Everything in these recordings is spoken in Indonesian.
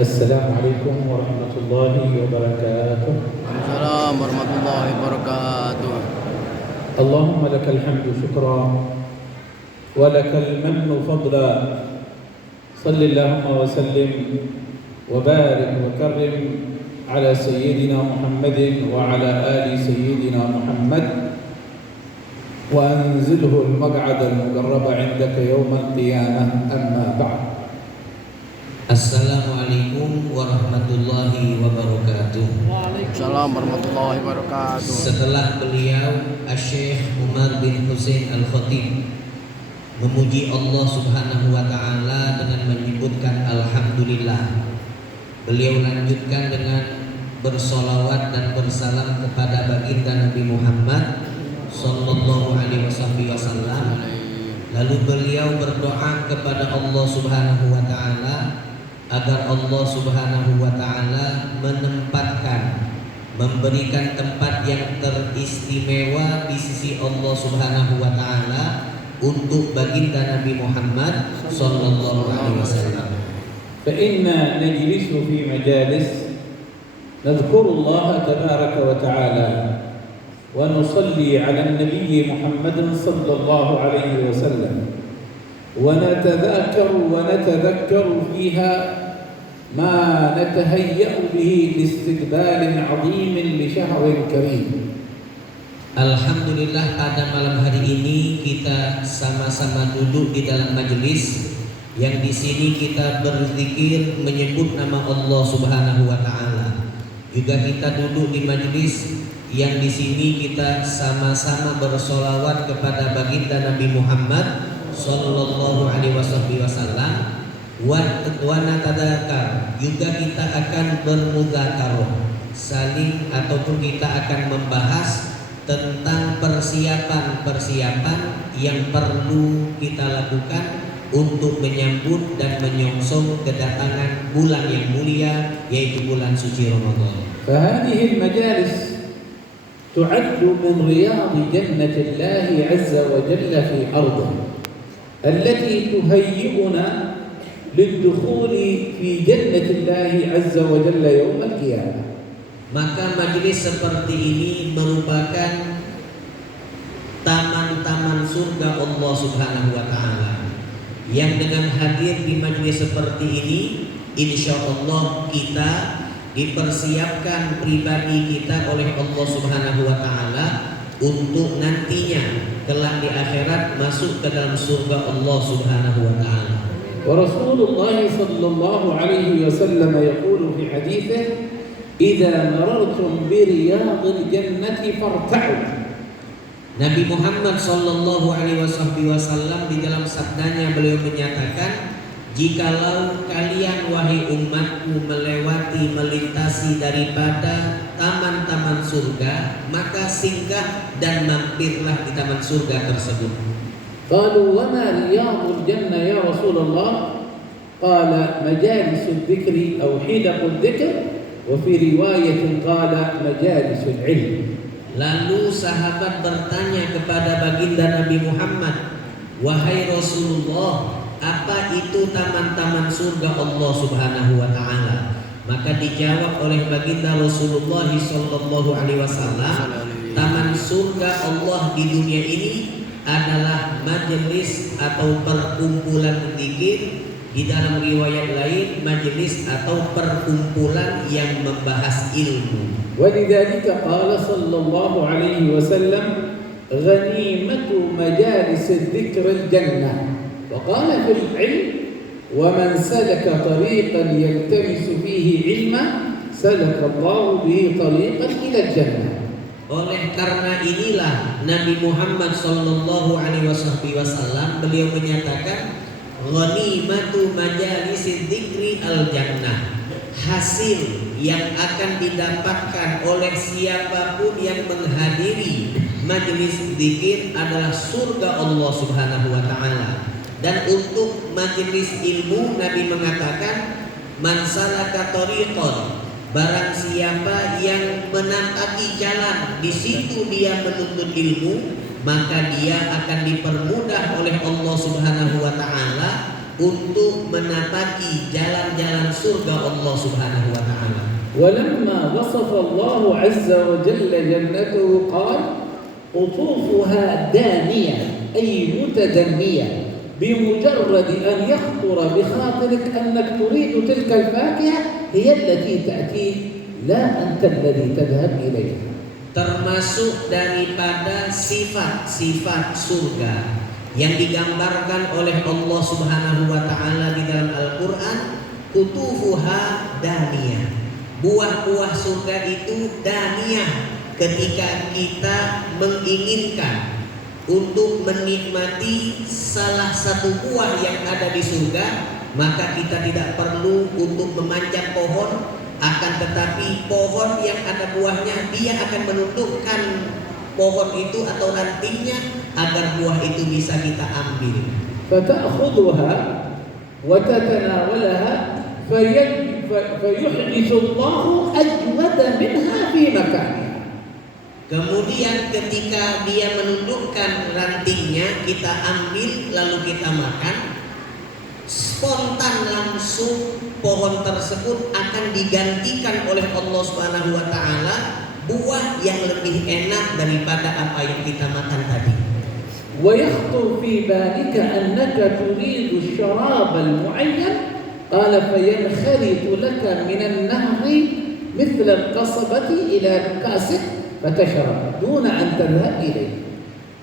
السلام عليكم ورحمة الله وبركاته. السلام ورحمة الله وبركاته. اللهم لك الحمد شكرا ولك المن فضلا. صل اللهم وسلم وبارك وكرم على سيدنا محمد وعلى آل سيدنا محمد وأنزله المقعد المقرب عندك يوم القيامة. أما بعد. Assalamualaikum warahmatullahi wabarakatuh. Waalaikumsalam warahmatullahi wabarakatuh. Setelah beliau Syekh Umar bin Husain Al-Khatib memuji Allah Subhanahu wa taala dengan menyebutkan alhamdulillah, beliau lanjutkan dengan bersolawat dan bersalam kepada baginda Nabi Muhammad sallallahu alaihi wasallam. Lalu beliau berdoa kepada Allah Subhanahu wa taala agar Allah Subhanahu wa taala menempatkan, memberikan tempat yang teristimewa di sisi Allah Subhanahu wa taala untuk baginda Nabi Muhammad sallallahu alaihi wasallam. فإنا نجلس في مجالس نذكر الله تبارك وتعالى ونصلي على النبي محمد صلى الله عليه وسلم ونتذكر فيها ما نتهيأ به لاستقبال عظيم لشهر كريم. Alhamdulillah, pada malam hari ini kita sama-sama duduk di dalam majelis yang di sini kita berzikir menyebut nama Allah Subhanahu wa taala. Juga kita duduk di majelis yang di sini kita sama-sama bersolawat kepada baginda Nabi Muhammad sallallahu alaihi wasallam. Wa natadzakar, juga kita akan bermudzakarah, saling ataupun kita akan membahas tentang persiapan-persiapan yang perlu kita lakukan untuk menyambut dan menyongsong kedatangan bulan yang mulia, yaitu bulan suci Ramadan. فهذه المجالس تعد من رياض جنة الله عز وجل في أرضه التي تهيئنا للدخول في جنة الله عز وجل يوم القيامة. Maka majelis seperti ini merupakan taman-taman surga Allah Subhanahu wa taala, yang dengan hadir di majelis seperti ini insya Allah kita dipersiapkan pribadi kita oleh Allah Subhanahu wa taala untuk nantinya kelak di akhirat masuk ke dalam surga Allah Subhanahu wa taala. ورسول الله صلى الله عليه وسلم يقول في حديثه: إذا مررتم برياض الجنة فارتعوا. Nabi Muhammad sallallahu alaihi wasallam di dalam sabdanya beliau menyatakan, jikalau kalian wahai umatku melintasi daripada taman-taman surga, maka singgah dan mampirlah di taman surga tersebut. قالوا وما رياض الجنة يا رسول الله؟ قال مجالس الذكر أو حلق الذكر، وفي رواية قال مجالس العلم. Lalu sahabat bertanya kepada baginda Nabi Muhammad, wahai Rasulullah, apa itu taman-taman surga Allah Subhanahu wa taala? Maka dijawab oleh baginda Rasulullah sallallahu alaihi wasallam, taman surga Allah di dunia ini adalah majelis atau perkumpulan zikir, di dalam riwayat lain majelis atau perkumpulan yang membahas ilmu. ولذلك قال صلى الله عليه وسلم: غنيمة مجالس الذكر الجنة. وقال في العلم: ومن سلك طريقا يلتمس فيه علما سلك الله به طريقا إلى الجنة. Oleh karena inilah Nabi Muhammad sallallahu alaihi wasallam beliau menyatakan, ghanimatu majalisid dzikri al-jannah, hasil yang akan didapatkan oleh siapapun yang menghadiri majelis zikir adalah surga Allah Subhanahu wa taala. Dan untuk majelis ilmu Nabi mengatakan, man salaka tariqan, barang siapa yang menapaki jalan di situ dia menuntut ilmu, maka dia akan dipermudah oleh Allah Subhanahu wa taala untuk menapaki jalan-jalan surga Allah Subhanahu wa taala. ولما وصف الله عز وجل جنته قال قطوفها دانية أي متدنية بمجرد أن يخطر بخاطرك أنك تريد تلك الفاكهة هي التي تأتيك لا أنت الذي تذهب إليها. Termasuk daripada sifat-sifat surga yang digambarkan oleh Allah Subhanahu wa taala di dalam Al-Qur'an, qutufuha daniyah. Buah-buah surga itu daniyah ketika kita menginginkan untuk menikmati salah satu buah yang ada di surga, maka kita tidak perlu untuk memanjat pohon, akan tetapi pohon yang ada buahnya dia akan menundukkan pohon itu atau rantingnya agar buah itu bisa kita ambil. فتأخذها وتتناولها فيحدث الله أجود منها في مكانها. Kemudian ketika dia menundukkan rantingnya, kita ambil lalu kita makan, spontan langsung pohon tersebut akan digantikan oleh Allah Subhanahu wa taala buah yang lebih enak daripada apa yang kita makan tadi. ويخطر في بالك أنك تريد الشراب المعين قال فينخرط لك من النهر مثل القصبة إلى كاسك فتشرب دون أن تذهب إليه.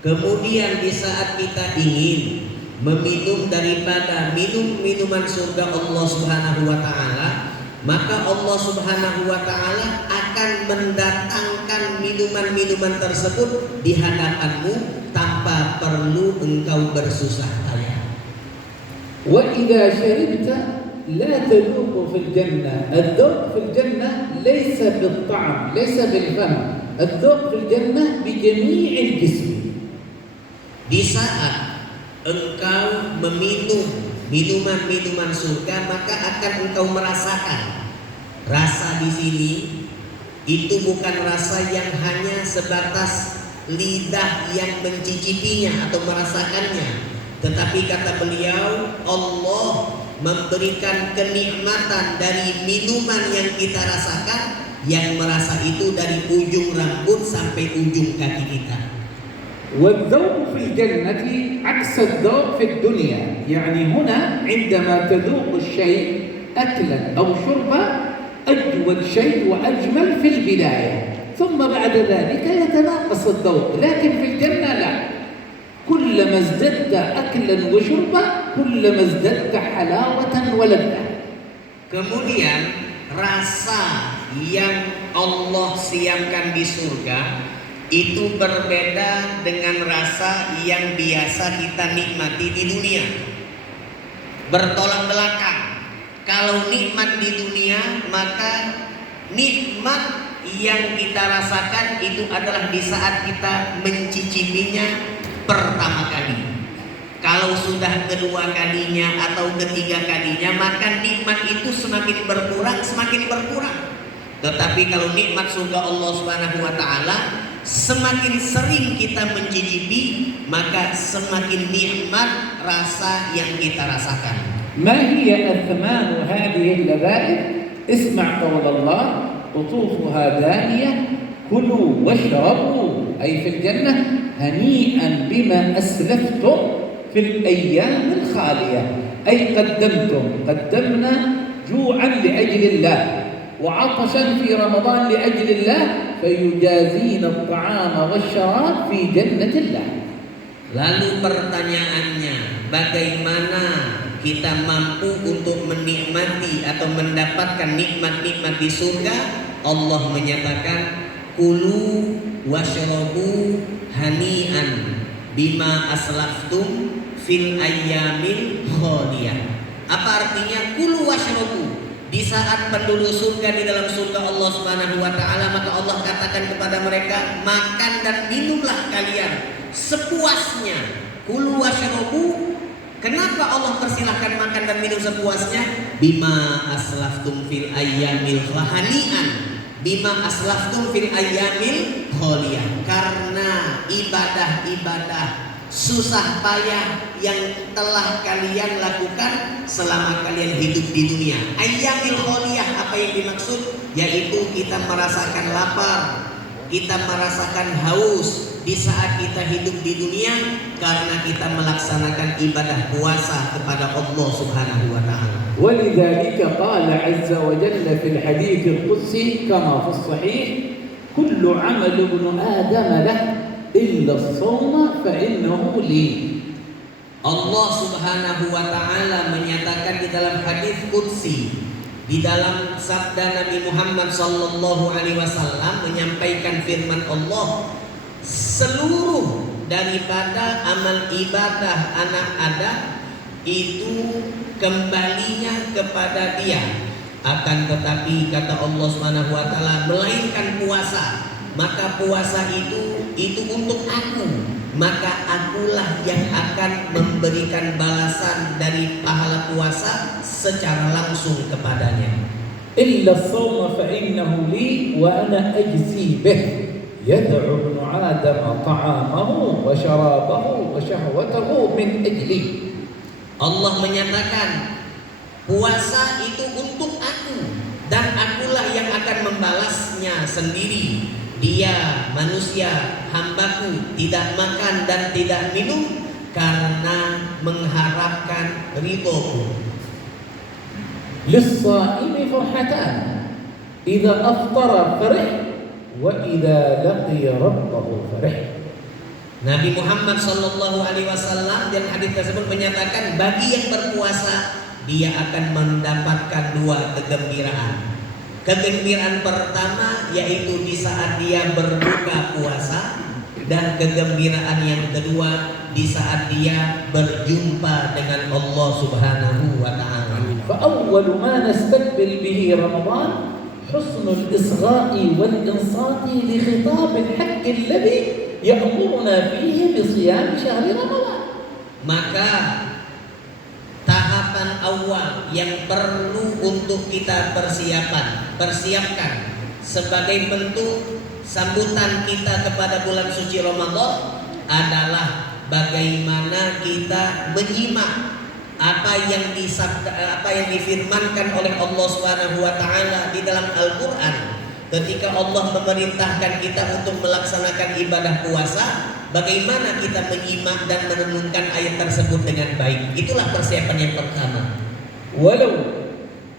Kemudian di saat kita ingin meminum daripada minuman surga Allah Subhanahu wa taala, maka Allah Subhanahu wa taala akan mendatangkan minuman-minuman tersebut di hadapanmu tanpa perlu engkau bersusah payah. وإذا شربت لا تذوق في الجنة. الذوق في الجنة ليس بالطعم ليس بالفم، الذوق في الجنة بجميع الجسم. Di saat engkau meminum minuman-minuman surga, maka akan engkau merasakan rasa di sini itu bukan rasa yang hanya sebatas lidah yang mencicipinya atau merasakannya, tetapi kata beliau Allah memberikan kenikmatan dari minuman yang kita rasakan, yang merasa itu dari ujung rambut sampai ujung kaki kita. والذوق في الجنة عكس الذوق في الدنيا، يعني هنا عندما تذوق الشيء أكلا أو شربا أجود شيء وأجمل في البداية، ثم بعد ذلك يتناقص الذوق، لكن في الجنة لا، كلما ازددت أكلا وشربا كلما ازددت حلاوة ولذة. Kemudian rasa yang Allah siapkan di surga itu berbeda dengan rasa yang biasa kita nikmati di dunia. Bertolak belakang. Kalau nikmat di dunia, maka nikmat yang kita rasakan itu adalah di saat kita mencicipinya pertama kali. Kalau sudah kedua kalinya atau ketiga kalinya, maka nikmat itu semakin berkurang, semakin berkurang. Tetapi kalau nikmat surga Allah Subhanahu wa taala, semakin sering kita mencicipi, maka semakin nikmat rasa yang kita rasakan. ما هي أثمان هذه اللذائذ؟ اسمع قول الله قطوفها دانية كلوا واشربوا أي في الجنة هنيئا بما أسلفتم في الأيام الخالية، أي قدمنا جوعا لأجل الله وعطشا في رمضان لأجل الله فيجازينا الطعام والشراب في جنة الله. Lalu pertanyaannya, bagaimana kita mampu untuk menikmati atau mendapatkan nikmat-nikmat di surga? Allah menyatakan kulu washrabu hani'an bima aslaftum fil ayyamil khaliyah. Apa artinya kulu washrabu? Di saat penduduk surga di dalam surga Allah Subhanahu wa taala, maka Allah katakan kepada mereka, makan dan minumlah kalian sepuasnya. Kulu washrabu. Kenapa Allah persilahkan makan dan minum sepuasnya? Bima aslaftum fil ayyamil khani'an. Bima aslaftum fil ayyamil khaliyah. Karena ibadah-ibadah susah payah yang telah kalian lakukan selama kalian hidup di dunia. Ayyamil kholiyah, apa yang dimaksud? Yaitu kita merasakan lapar, kita merasakan haus di saat kita hidup di dunia karena kita melaksanakan ibadah puasa kepada Allah Subhanahu wa taala. ولذلك قال عز وجل في الحديث القدسي كما في الصحيح كل عمل ابن آدم له إلا الصوم فإنه لي. Allah Subhanahu wa taala menyatakan di dalam hadis qudsi, di dalam sabda Nabi Muhammad sallallahu alaihi wasallam menyampaikan firman Allah, seluruh daripada amal ibadah anak Adam itu kembalinya kepada dia. Akan tetapi kata Allah Subhanahu wa taala, melainkan puasa, maka puasa itu untuk aku, maka akulah yang akan memberikan balasan dari pahala puasa secara langsung kepadanya. إلا الصوم فإنه لي وأنا أجزي به يدعو ابن آدم طعامه وشرابه وشهوته من أجلي. Allah menyatakan puasa itu untuk aku dan akulah yang akan membalasnya sendiri. Dia manusia hambaku tidak makan dan tidak minum karena mengharapkan ridhoku. للصائم فرحتان إذا أفطر فرح وإذا لقي ربه فرح. Nabi Muhammad sallallahu alaihi wasallam dalam hadis tersebut menyatakan bagi yang berpuasa dia akan mendapatkan dua kegembiraan. Kegembiraan pertama yaitu di saat dia berbuka puasa, dan kegembiraan yang kedua di saat dia berjumpa dengan Allah Subhanahu wa taala. فأول ما نستقبل به رمضان حسن الإصغاء والإنصات لخطاب الحق الذي يأمرنا فيه بصيام شهر رمضان. Maka tahapan awal yang perlu untuk kita persiapkan sebagai bentuk sambutan kita kepada bulan suci Ramadan adalah bagaimana kita menyimak apa yang difirmankan oleh Allah Subhanahu wa taala di dalam Al-Qur'an. Ketika Allah memerintahkan kita untuk melaksanakan ibadah puasa, bagaimana kita menyimak dan merenungkan ayat tersebut dengan baik. Itulah persiapan yang pertama. ولو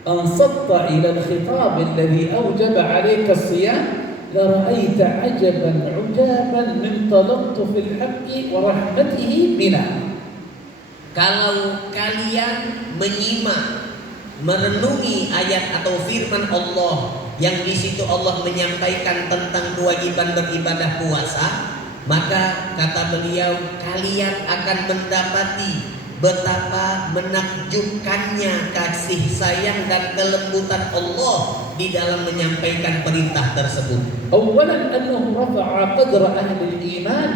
أنصت إلى الخطاب الذي أوجب عليك الصيام لرأيت عجبا عجابا من تلطف الحق ورحمته بنا. Kalau kalian menyimak, merenungi ayat atau firman Allah yang di situ Allah menyampaikan tentang kewajiban beribadah puasa, maka kata beliau kalian akan mendapati betapa menakjubkannya kasih sayang dan kelembutan Allah di dalam menyampaikan perintah tersebut. أولا أنه رفع قدر أهل الإيمان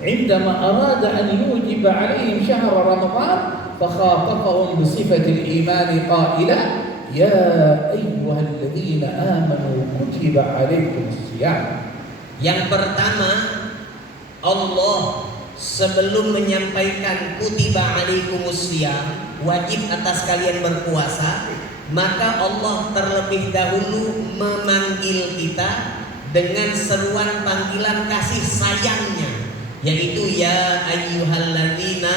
عندما أراد أن يوجب عليهم شهر رمضان فخاطبهم بصفة الإيمان قائلا يا أيها الذين آمنوا كتب عليكم الصيام. Yang pertama, Allah sebelum menyampaikan kutiba alaikumusiyam, wajib atas kalian berpuasa, maka Allah terlebih dahulu memanggil kita dengan seruan panggilan kasih sayangnya, yaitu ya ayyuhalladzina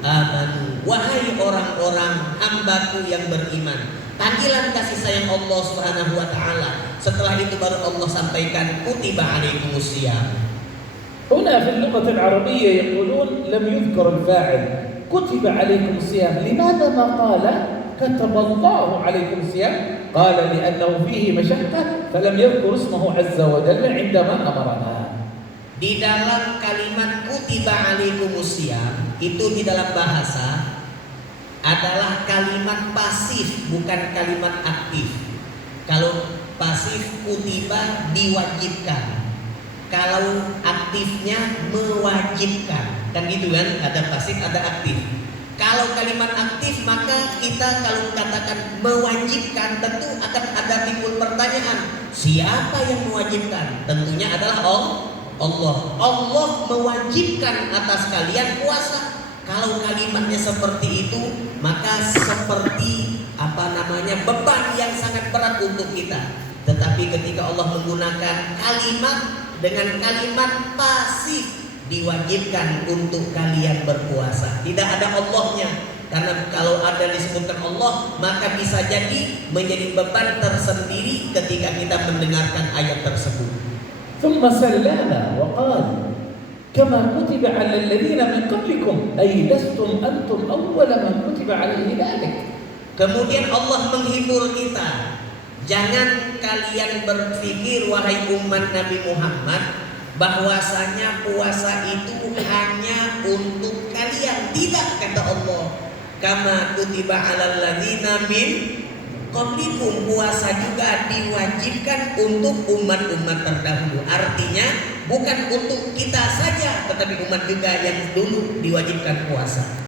amanu, wahai orang-orang hambaku yang beriman. Panggilan kasih sayang Allah Subhanahu wa taala. Setelah itu baru Allah sampaikan kutiba alaikumusiyam. هنا في اللغة العربية يقولون لم يذكر الفاعل كتب عليكم الصيام. لماذا ما قال كتب الله عليكم الصيام؟ قال لأنه فيه مشقة فلم يذكر اسمه عز وجل عندما أمرنا. Di dalam kalimat kutiba alaikumusiyam itu di dalam bahasa adalah kalimat pasif, bukan kalimat aktif. Kalau pasif kutiba diwajibkan, kalau aktifnya mewajibkan, kan gitu kan, ada pasif ada aktif. Kalau kalimat aktif maka kita kalau katakan mewajibkan tentu akan ada timbul pertanyaan, siapa yang mewajibkan? Tentunya adalah Allah mewajibkan atas kalian puasa. Kalau kalimatnya seperti itu, maka seperti beban yang sangat berat untuk kita. Tetapi ketika Allah menggunakan kalimat dengan kalimat pasif, diwajibkan untuk kalian berpuasa. Tidak ada Allahnya, karena kalau ada disebutkan Allah, maka bisa jadi menjadi beban tersendiri ketika kita mendengarkan ayat tersebut. ثم سلانا وقال كما كتب على الذين من قبلكم أي لستم أنتم أول من كتب عليه ذلك. Kemudian Allah menghibur kita, jangan kalian berpikir wahai umat Nabi Muhammad bahwasanya puasa itu hanya untuk kalian. Tidak, kata Allah, kama kutiba alal ladzina min qablikum, puasa juga diwajibkan untuk umat-umat terdahulu. Artinya bukan untuk kita saja, tetapi umat juga yang dulu diwajibkan puasa.